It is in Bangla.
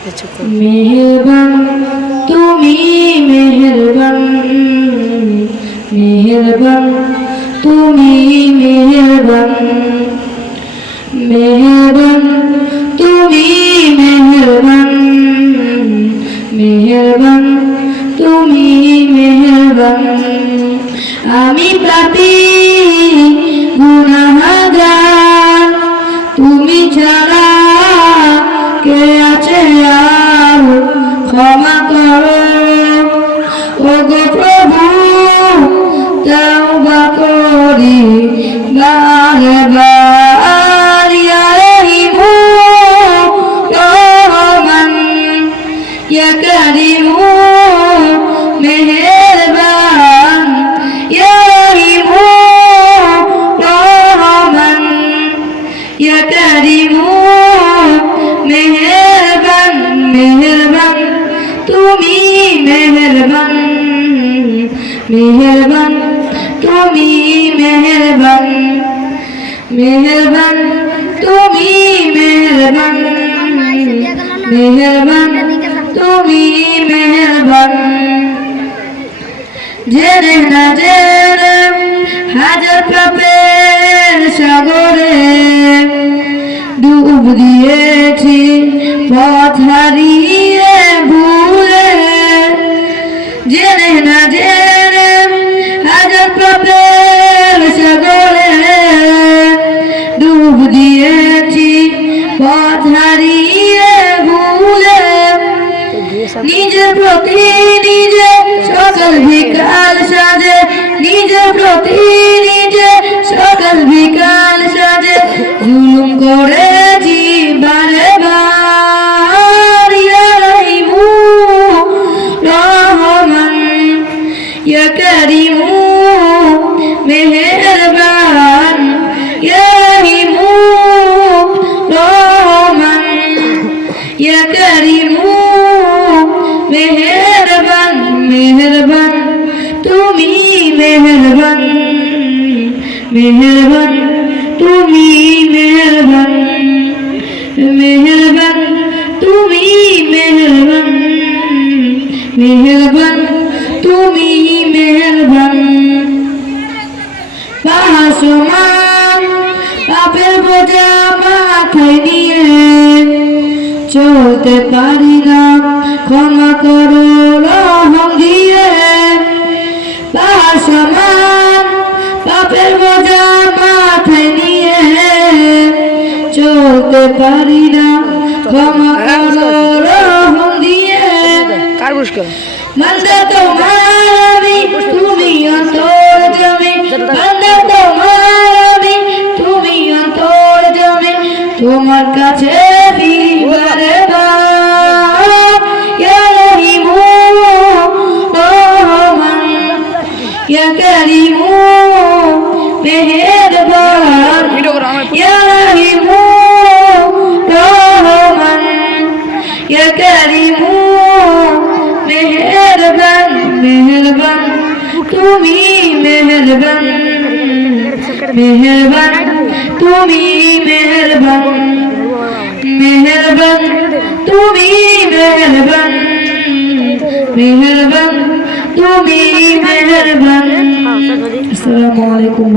মেহেরবান তুমি মেহেরবান, মেহেরবান তুমি মেহেরবান, মেহেরবান তুমি মেহেরবান, মেহেরবান তুমি মেহেরবান। আমি পাপী গুনাহগার, তুমি ছাড়া কে আছে আর ক্ষমা করো ওগো প্রভু, তওবা করি বারবার। ইয়া রহিমু রহমান, ইয়া কারিমু মেহেরবান, ইয়া রহিমু রহমান, ইয়া কারিমু মেহেরবান, মেহেরবান তুমি মেহেরবান, মেহেরবান তুমি মেহেরবান, মেহেরবান তুমি মেহেরবান, মেহেরবান তুমি মেহেরবান। জেনে না জেনে হাজার পাপের সাগরে ডুব দিয়েছি পথ হারিয়ে ভুলে, জেনে না জেনে হাজার পাপের সাগরে ডুব দিয়েছি পথ হারিয়ে ভুলে। নিজের প্রতি নিজে সকাল বিকাল সাজে, নিজের প্রতি নিজে সকাল বিকাল সাজে জুলুম করেছি বারে বার। ইয়া রহিমু রহমান, ইয়া কারিমু মেহেরবান, ইয়া রহিমু রহমান, ইয়া কারিমু মেহেরবান, মেহেরবান তুমি মেহেরবান, মেহেরবান তুমি মেহেরবান, মেহেরবান তুমি মেহেরবান, মেহেরবান তুমি মেহেরবান। পাহাড় সমান পাপের বোঝা মাথায় নিয়ে চলতে পারি না, ক্ষমা করো রহম দিয়ে। পাহাড় সমান পাপের বোঝা মাথায় নিয়ে চলতে পারি না, ক্ষমা করো রহম দিয়ে। বান্দা তোমার আমি, তুমি অন্তর্যামী, বান্দা তোমার আমি, তুমি অন্তর্যামী, তোমার কাছে ফিরে বার। ইয়া রহিমু রহমান, ইয়া কারিমু মেহেরবান, ইয়া রহিমু রহমান, ইয়া কারিমু মেহেরবান, মেহেরবান তুমি মেহেরবান, মেহেরবান তুমি মেহেরবান, মেহেরবান তুমি মেহেরবান, মেহেরবান তুমি মেহেরবান। আসসালামু আলাইকুম।